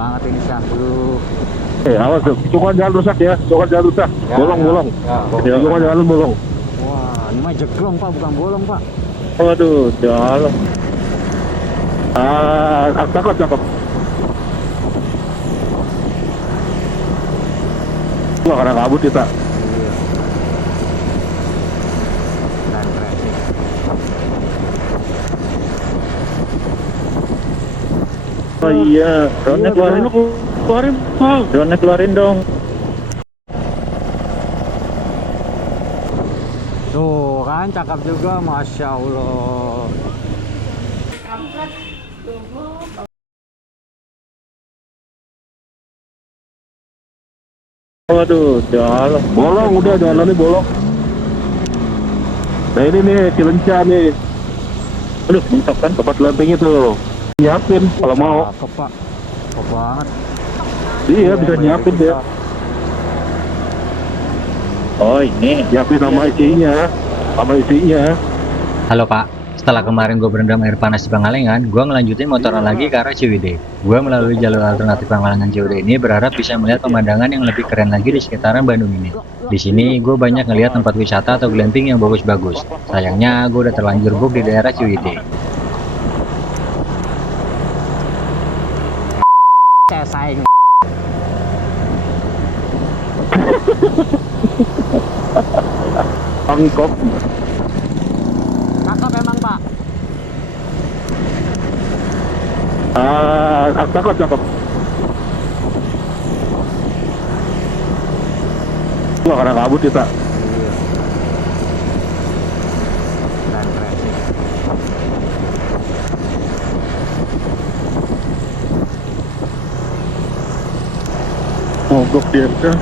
banget ini Syah. Aduh. Awas tuh, cuma jangan rusak ya, cuma jangan rusak. Ya, Bolong. ya. Cuma jangan bolong. Wah, ini mah jeglong Pak, bukan bolong Pak. Waduh, dalam. Cakep. Wah, karena kabut kita. Iya. Dan racing. Oh iya, drone-nya keluarin Bang. Drone-nya keluarin dong. Tuh kan cakep juga, Masya Allah. Waduh, dalam. Bolong udah, jalannya bolong. Nah ini nih, Cilenca nih. Aduh, mantap kan tempat glamping itu. Nyiapin kalau mau. Cakep Pak, cakep banget. Iya, bisa nyiapin dia. Oh ini, nyiapin sama isinya. Halo Pak, setelah kemarin gue berendam air panas di Pangalengan, gue ngelanjutin motoran lagi ke arah Ciwidey. Gue melalui jalur alternatif Pangalengan Ciwidey ini berharap bisa melihat pemandangan yang lebih keren lagi di sekitaran Bandung ini. Di sini gue banyak ngelihat tempat wisata atau glamping yang bagus-bagus. Sayangnya gue udah terlanjur book di daerah Ciwidey. Saya saing. Angkop. Cakep emang Pak. Cakep. Wah, karena kabut kita. Iya. Dan racing. Mogok dia kan.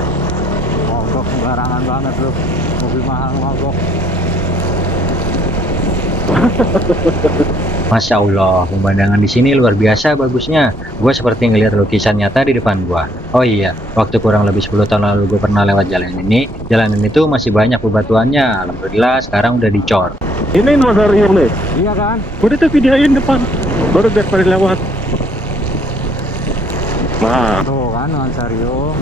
Mogok sembarangan banget lu. Mobil mahal mogok. Masya Allah, pemandangan di sini luar biasa bagusnya. Gue seperti ngelihat lukisan nyata di depan gua. Oh iya, waktu kurang lebih 10 tahun lalu gue pernah lewat jalan ini. Jalan ini tuh masih banyak bebatuannya. Alhamdulillah sekarang udah dicor. Ini Nusa nih. Iya kan? Udah tuh videoin depan. Baru biar pada lewat. Nah, Tuh kan Nuansario.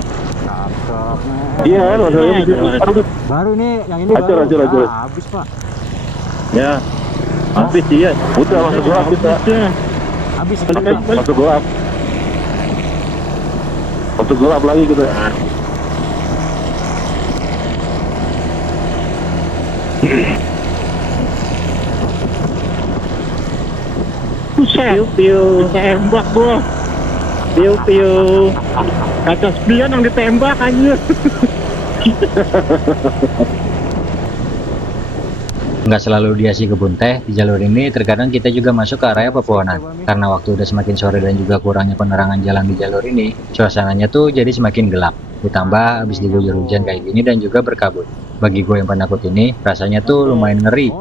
Cakep nih. iya Nusa. Baru nih yang ini Hancur. habis Pak. Ya, habis dia. Udah masuk gelap kita. Habis Masuk gelap. Masuk gelap lagi kita. Piu. Tembak gua. Piu. Kaca spion yang ditembak aja. Nggak selalu dihiasi kebun teh, di jalur ini terkadang kita juga masuk ke area pepohonan. Karena waktu udah semakin sore dan juga kurangnya penerangan jalan di jalur ini, suasananya tuh jadi semakin gelap. Ditambah habis diguyur hujan kayak gini dan juga berkabut. Bagi gue yang penakut ini, rasanya tuh lumayan ngeri.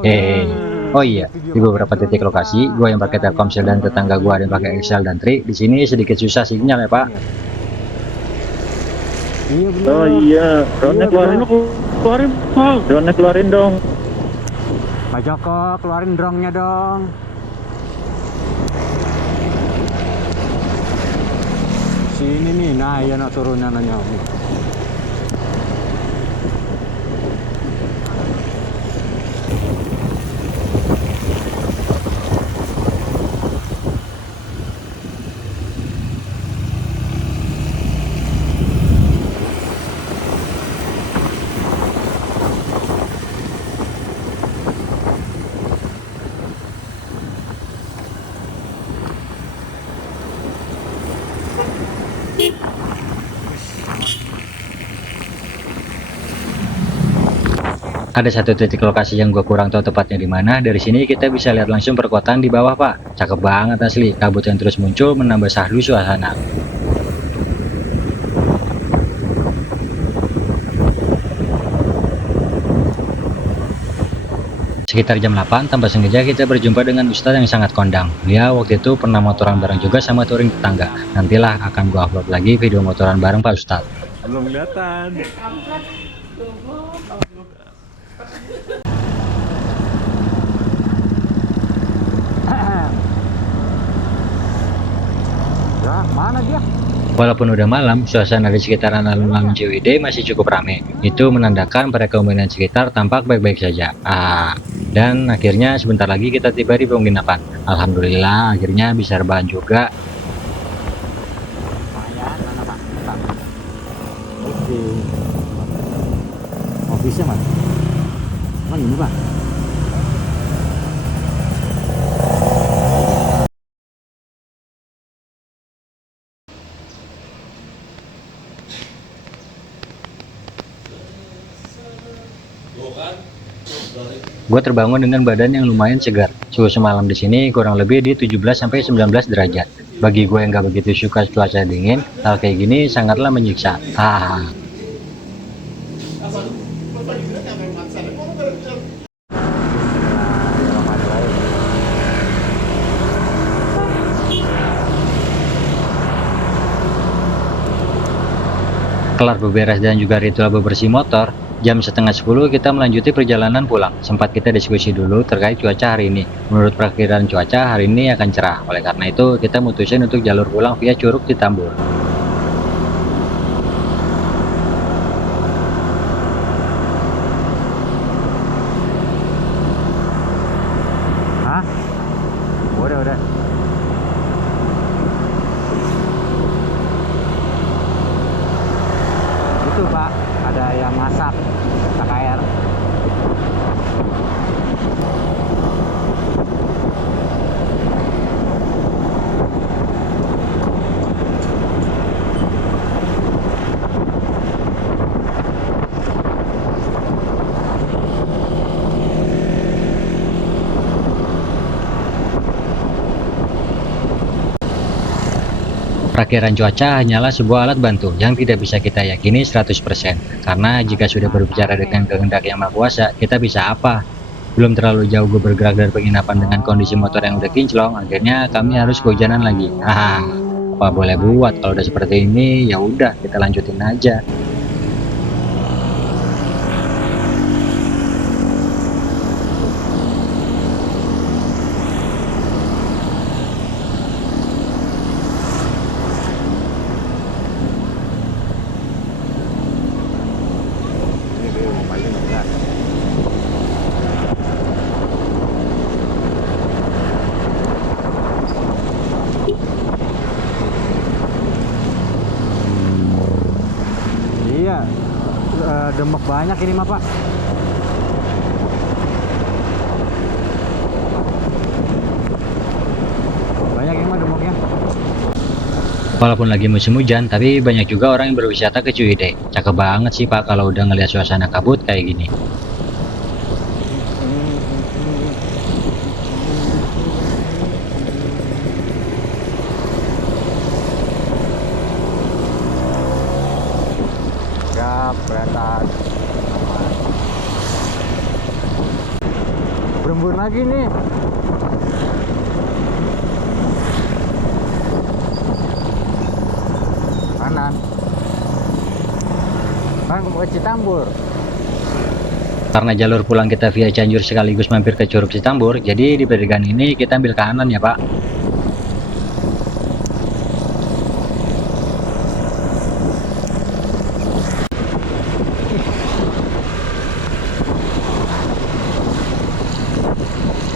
Oh iya, di beberapa titik lokasi, gue yang pakai Telkomsel dan tetangga gue ada yang pakai Excel dan Tri, di sini sedikit susah sinyal ya Pak. Iya bener. Oh iya, drone-nya keluarin dong. Pak Joko keluarin drone-nya dong. Sini nih, nah ya nak turunnya nanya. Ada satu titik lokasi yang gue kurang tahu tepatnya di mana. Dari sini kita bisa lihat langsung perkotaan di bawah Pak. Cakep banget asli. Kabut yang terus muncul menambah syahdu suasana. Sekitar jam 8 tanpa sengaja kita berjumpa dengan Ustadz yang sangat kondang. Dia waktu itu pernah motoran bareng juga sama touring tetangga. Nantilah akan gua upload lagi video motoran bareng Pak Ustadz. Belum kelihatan. Ya, mana dia? Walaupun udah malam, suasana di sekitaran alun-alun Ciwidey masih cukup ramai. Itu menandakan perekonomian sekitar tampak baik-baik saja. Dan akhirnya sebentar lagi kita tiba di penginapan. Alhamdulillah, akhirnya bisa rebahan juga. Lumayan, mana Pak? Pak. Oke. Ofisnya Mas? Oh ini Pak. Gue terbangun dengan badan yang lumayan segar. Suhu semalam di sini kurang lebih di 17-19 derajat. Bagi gue yang gak begitu suka cuaca dingin, hal kayak gini sangatlah menyiksa. Kelar beberes dan juga ritual bebersih motor, jam setengah 10 kita melanjuti perjalanan pulang. Sempat kita diskusi dulu terkait cuaca hari ini. Menurut perkiraan cuaca hari ini akan cerah. Oleh karena itu kita mutusin untuk jalur pulang via Curug Citambur. Hah? Udah. Itu Pak, ada yang masak KKR. Perakiran cuaca hanyalah sebuah alat bantu yang tidak bisa kita yakini 100%. Karena jika sudah berbicara dengan kehendak Yang Maha Kuasa, kita bisa apa? Belum terlalu jauh gue bergerak dari penginapan dengan kondisi motor yang udah kinclong, akhirnya kami harus kehujanan lagi. Apa boleh buat kalau udah seperti ini, ya udah kita lanjutin aja. Ini belum paling berat. Iya, demek banyak ini mah Pak. Banyak ini mah demeknya. Walaupun lagi musim hujan, tapi banyak juga orang yang berwisata ke Ciwidey. Cakep banget sih Pak kalau udah ngeliat suasana kabut kayak gini. Siap, kelihatan. Berembun lagi nih. Kanan. Kan ke Citambur. Karena jalur pulang kita via Cianjur sekaligus mampir ke Curug Citambur, jadi di pertigaan ini kita ambil kanan ya Pak.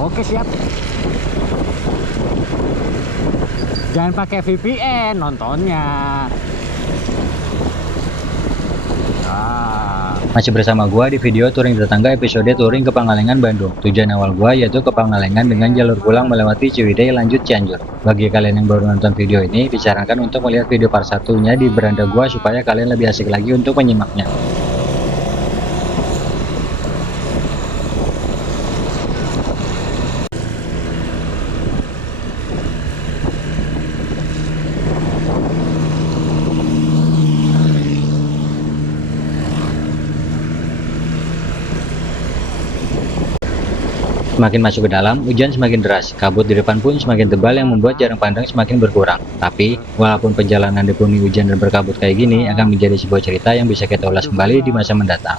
Oke siap. Jangan pakai VPN nontonnya. Masih bersama gua di video touring tetangga episode touring ke Pangalengan, Bandung. Tujuan awal gua yaitu ke Pangalengan dengan jalur pulang melewati Ciwidey lanjut Cianjur. Bagi kalian yang baru nonton video ini, disarankan untuk melihat video part satunya di beranda gua supaya kalian lebih asik lagi untuk menyimaknya. Semakin masuk ke dalam, hujan semakin deras, kabut di depan pun semakin tebal yang membuat jarak pandang semakin berkurang. Tapi, walaupun perjalanan dipenuhi hujan dan berkabut kayak gini akan menjadi sebuah cerita yang bisa kita ulas kembali di masa mendatang.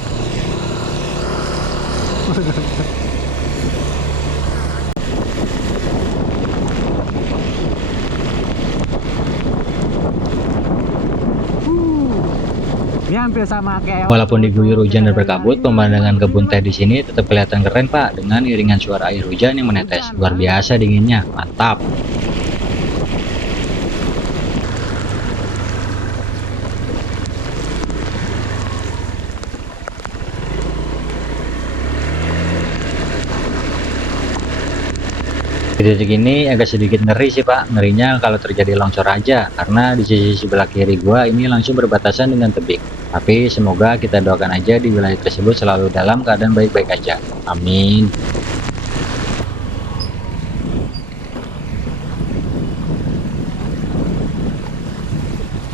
Ini hampir sama kayak. Walaupun diguyur hujan dan berkabut, pemandangan kebun teh di sini tetap kelihatan keren Pak, dengan iringan suara air hujan yang menetes. Luar biasa dinginnya, mantap. Di titik ini agak sedikit ngeri sih Pak, ngerinya kalau terjadi longsor aja, karena di sisi sebelah kiri gua ini langsung berbatasan dengan tebing. Tapi semoga kita doakan aja di wilayah tersebut selalu dalam keadaan baik-baik aja. Amin.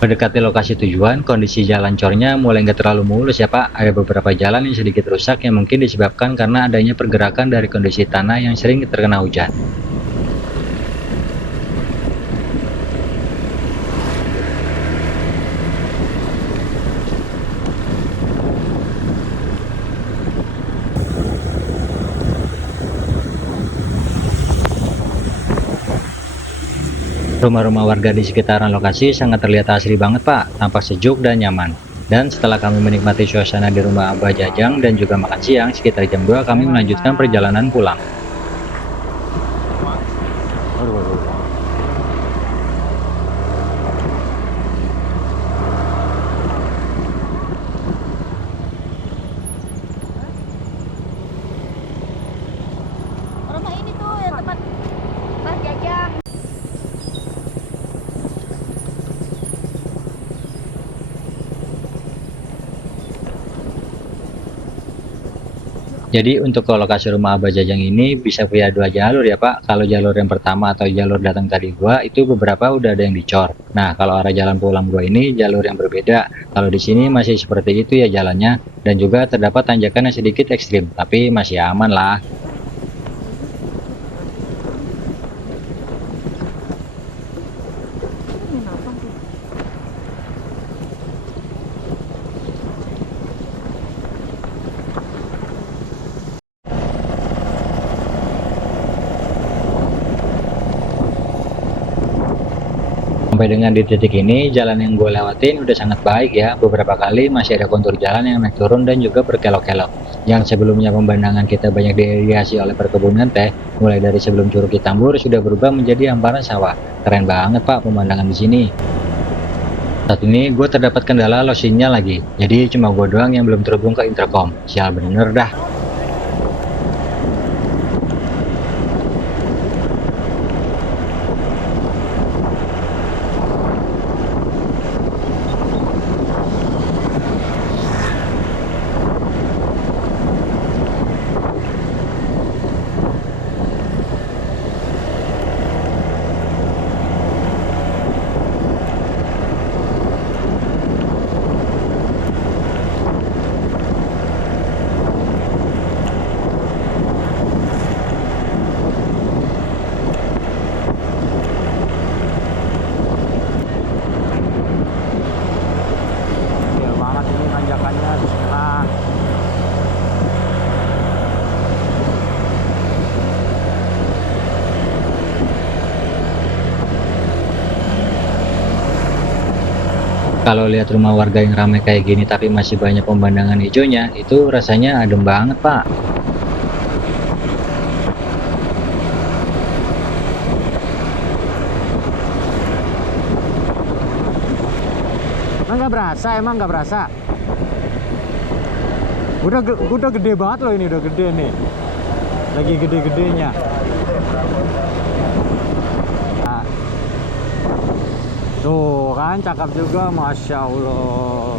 Mendekati lokasi tujuan, kondisi jalan cornya mulai nggak terlalu mulus ya Pak. Ada beberapa jalan yang sedikit rusak yang mungkin disebabkan karena adanya pergerakan dari kondisi tanah yang sering terkena hujan. Rumah-rumah warga di sekitaran lokasi sangat terlihat asri banget Pak, tampak sejuk dan nyaman. Dan setelah kami menikmati suasana di rumah Abah Jajang dan juga makan siang, sekitar jam 2 kami melanjutkan perjalanan pulang. Waduh, waduh. Rumah ini tuh yang tempat Mas Jajang. Jadi untuk ke lokasi rumah Abah Jajang ini bisa via dua jalur ya Pak. Kalau jalur yang pertama atau jalur datang tadi gua itu beberapa udah ada yang dicor. Nah kalau arah jalan pulang gua ini jalur yang berbeda. Kalau di sini masih seperti itu ya jalannya, dan juga terdapat tanjakan yang sedikit ekstrim, tapi masih aman lah. Sampai dengan di titik ini, jalan yang gue lewatin udah sangat baik ya. Beberapa kali masih ada kontur jalan yang naik turun dan juga berkelok-kelok. Yang sebelumnya pemandangan kita banyak dihiasi oleh perkebunan teh, mulai dari sebelum Curug Citambur sudah berubah menjadi hamparan sawah. Keren banget Pak pemandangan di sini. Saat ini gue terdapat kendala lost sinyal lagi, jadi cuma gue doang yang belum terhubung ke intercom. Sial bener dah. Iya banget ini tanjakannya. Bismillah. Kalau lihat rumah warga yang ramai kayak gini tapi masih banyak pemandangan hijaunya, itu rasanya adem banget Pak. Emang nggak berasa. Udah gede banget loh ini, udah gede nih. Lagi gede-gedenya. Nah, tuh kan cakep juga, Masya Allah.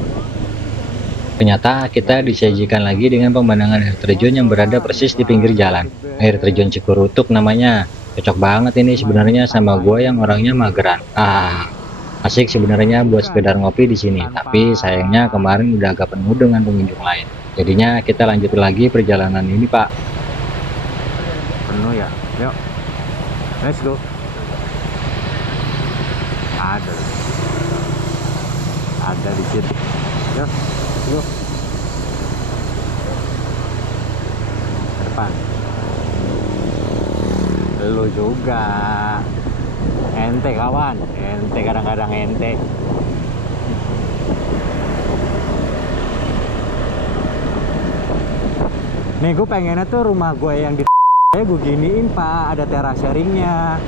Ternyata kita disajikan lagi dengan pemandangan air terjun yang berada persis di pinggir jalan. Air terjun Cikurutuk namanya. Cocok banget ini sebenarnya sama gua yang orangnya mageran. Asik sebenarnya buat sekedar ngopi di sini, tapi sayangnya kemarin udah agak penuh dengan pengunjung lain. Jadinya kita lanjut lagi perjalanan ini, Pak. Penuh ya. Yuk. Let's go. Ada di situ. Yuk. Yuk. Ke depan. Lu juga. Ente kawan, ente kadang-kadang ente. Nih gue pengennya tuh rumah gue yang di gue giniin pak, ada teras sharingnya.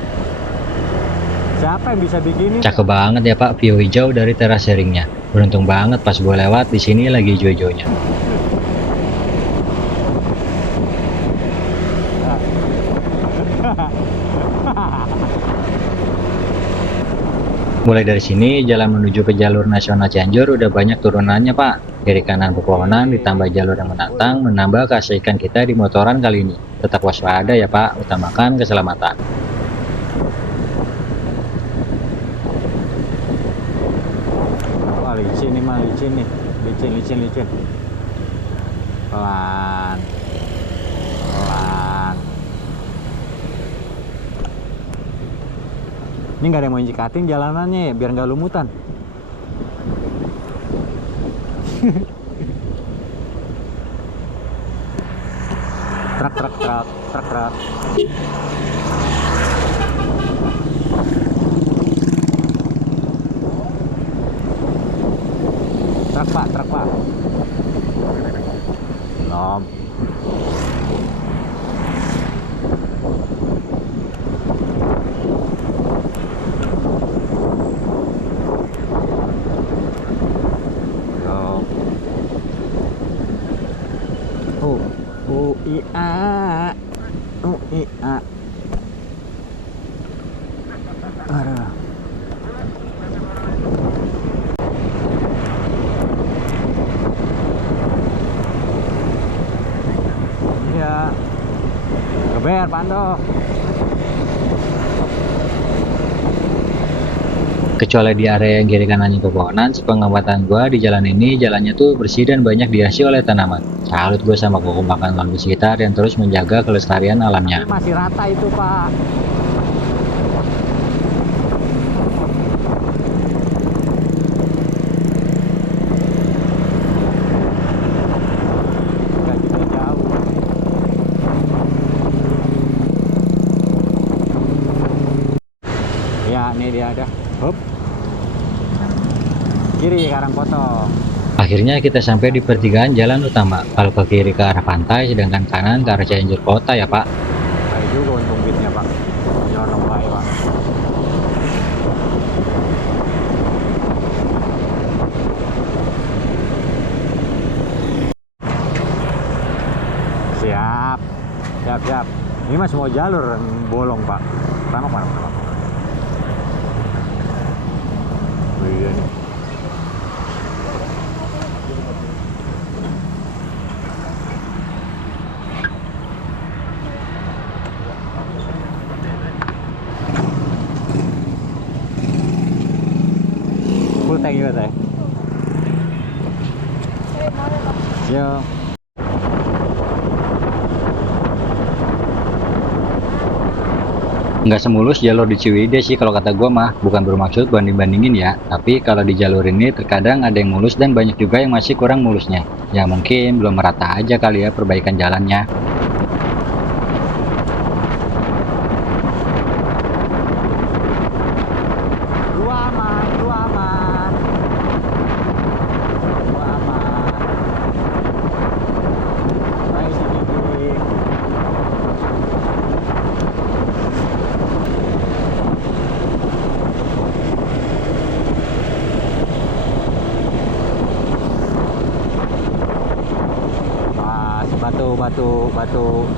Siapa yang bisa bikinin? Cakep banget ya Pak, view hijau dari teras sharingnya. Beruntung banget pas gue lewat di sini lagi hijau-hijaunya. Mulai dari sini, jalan menuju ke jalur nasional Cianjur udah banyak turunannya Pak. Kiri kanan pepohonan ditambah jalur yang menantang, menambah keasikan kita di motoran kali ini. Tetap waspada ya Pak, utamakan keselamatan. Wah licin nih mah, licin nih. Licin. Pelan. Ini nggak ada yang mau injikatin jalanannya ya, biar nggak lumutan. Truk. Truk pak. Belum. UIA. Aduh. Iya. Geber Pando. Kecuali di area yang kiri kanannya pepohonan, sepengamatan gua di jalan ini, jalannya tuh bersih dan banyak dihiasi oleh tanaman. Salut gue sama kekompakan warga sekitar yang terus menjaga kelestarian alamnya. Masih rata itu pak. Nggak juga jauh. Ya nih dia ada. Hop. Kiri Karang Potong. Akhirnya kita sampai di pertigaan jalan utama. Kalau ke kiri ke arah pantai, sedangkan kanan ke arah Cianjur kota ya Pak. Baik juga untung bitnya pak. Nyolong baik pak. Siap. Ini mas mau jalur bolong pak. Mana. Oh, iya nih. Full tank juga saya. Siap. Nggak semulus jalur di Ciwidey sih kalau kata gua mah, bukan bermaksud banding-bandingin ya, tapi kalau di jalur ini terkadang ada yang mulus dan banyak juga yang masih kurang mulusnya. Ya mungkin belum merata aja kali ya perbaikan jalannya. Dua aman. Baik sedikit. Batu.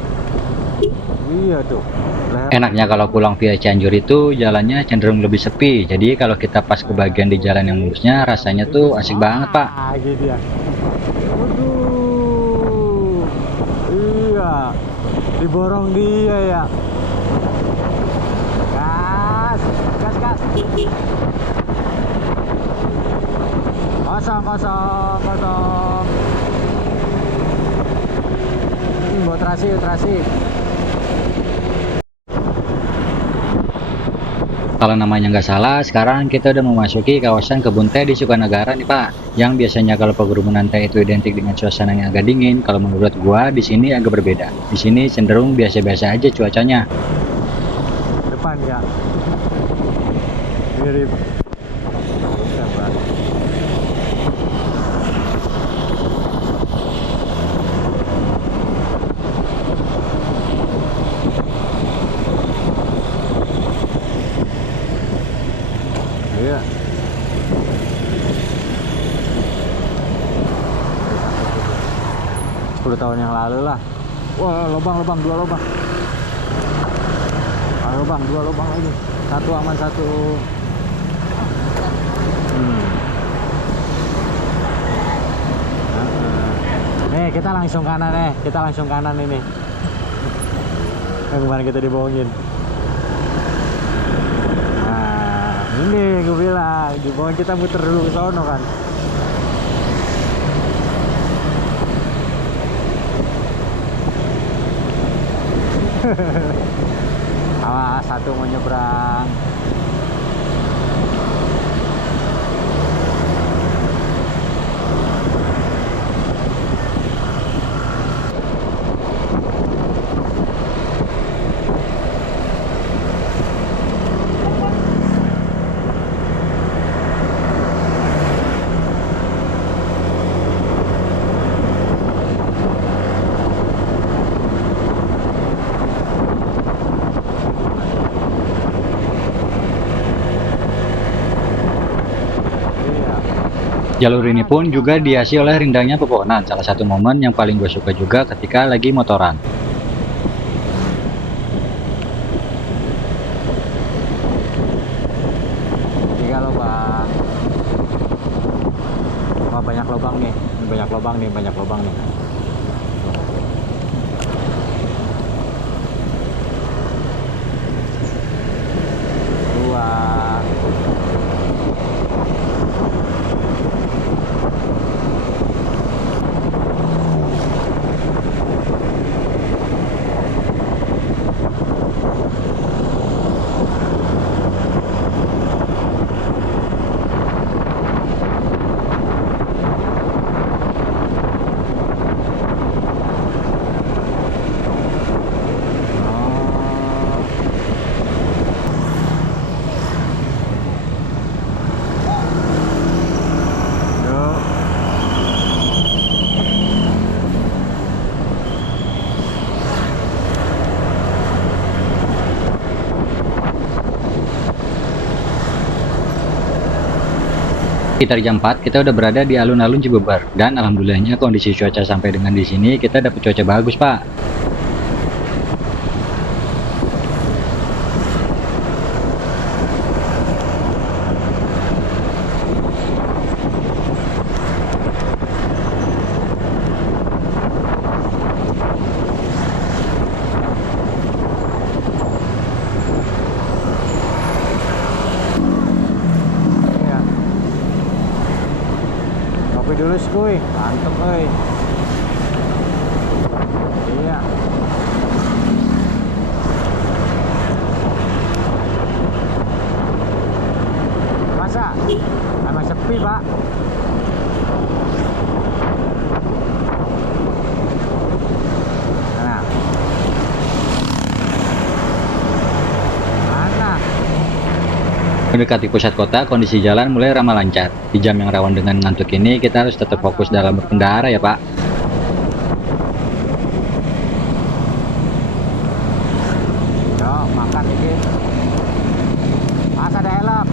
Iya tuh. Enaknya kalau pulang via Cianjur itu jalannya cenderung lebih sepi, jadi kalau kita pas ke bagian di jalan yang mulusnya rasanya tuh asik banget Pak. Gitu ya. Waduh. Iya. Diborong dia ya. Gas. Kosong. Buat terasi. Kalau namanya nggak salah, sekarang kita udah memasuki kawasan kebun teh di Sukanagara nih Pak. Yang biasanya kalau pegunungan teh itu identik dengan suasana yang agak dingin, kalau menurut gua di sini agak berbeda. Di sini cenderung biasa-biasa aja cuacanya. Depan ya. Mirip. Iya. Sepuluh tahun yang lalu lah. Wah, lubang, dua lubang. Ah, dua lubang lagi. Satu aman, satu. Nih, kita langsung kanan ini. Yang kemarin kita dibohongin. Nah, ini gue bilang, dibohongin kita muter dulu ke sono kan. Awas, satu mau nyebrang. Jalur ini pun juga dihiasi oleh rindangnya pepohonan. Salah satu momen yang paling gue suka juga ketika lagi motoran. Tiga lubang. Wah, banyak lubang nih. Banyak lubang nih. Dua. Sekitar jam 4 kita udah berada di alun-alun Cibeber dan alhamdulillahnya kondisi cuaca sampai dengan di sini kita dapet cuaca bagus, Pak. Kopi dulu skuy, mantep euy. Iya. Masa? Emang sepi, Pak. Nah. Mana? Mendekati pusat kota, kondisi jalan mulai ramai lancar. Di jam yang rawan dengan ngantuk ini, kita harus tetap fokus dalam berkendara ya, Pak. Yo, makan dikit. Mas ada helm.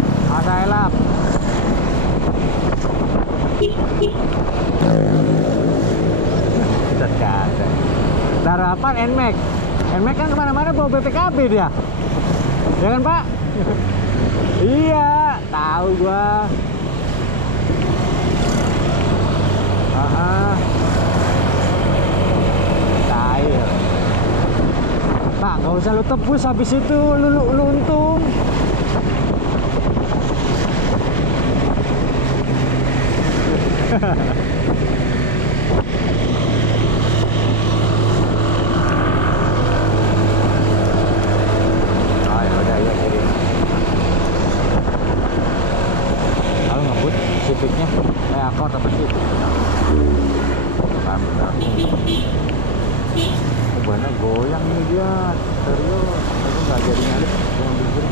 Terkada. Sarapan NMAX. NMAX kan kemana-mana bawa BPKB dia. Ya kan, Pak? Iya, tahu gua. Cair. Pak, nggak usah lu tebus habis itu lu untung. Civicnya Accord apa sih? Bentar. Bannya goyang ini dia, serius. Aku nggak jadi nyalip yang begini.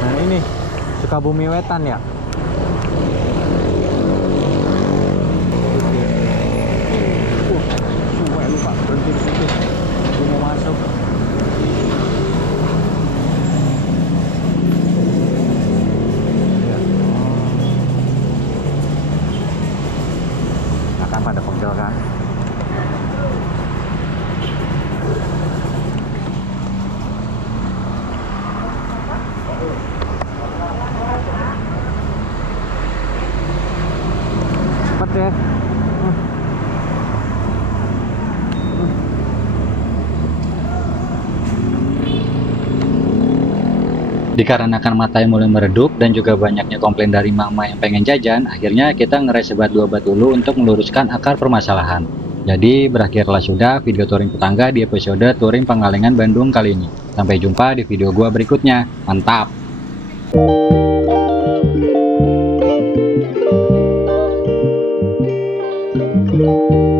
Nah ini Sukabumi Wetan ya. Suwe lupa berhenti di situ. Aku mau masuk. Dikarenakan mata yang mulai meredup dan juga banyaknya komplain dari mama yang pengen jajan, akhirnya kita ngeresebat dua bat dulu untuk meluruskan akar permasalahan. Jadi berakhirlah sudah video touring tetangga di episode touring Pangalengan Bandung kali ini. Sampai jumpa di video gua berikutnya. Mantap! Thank you.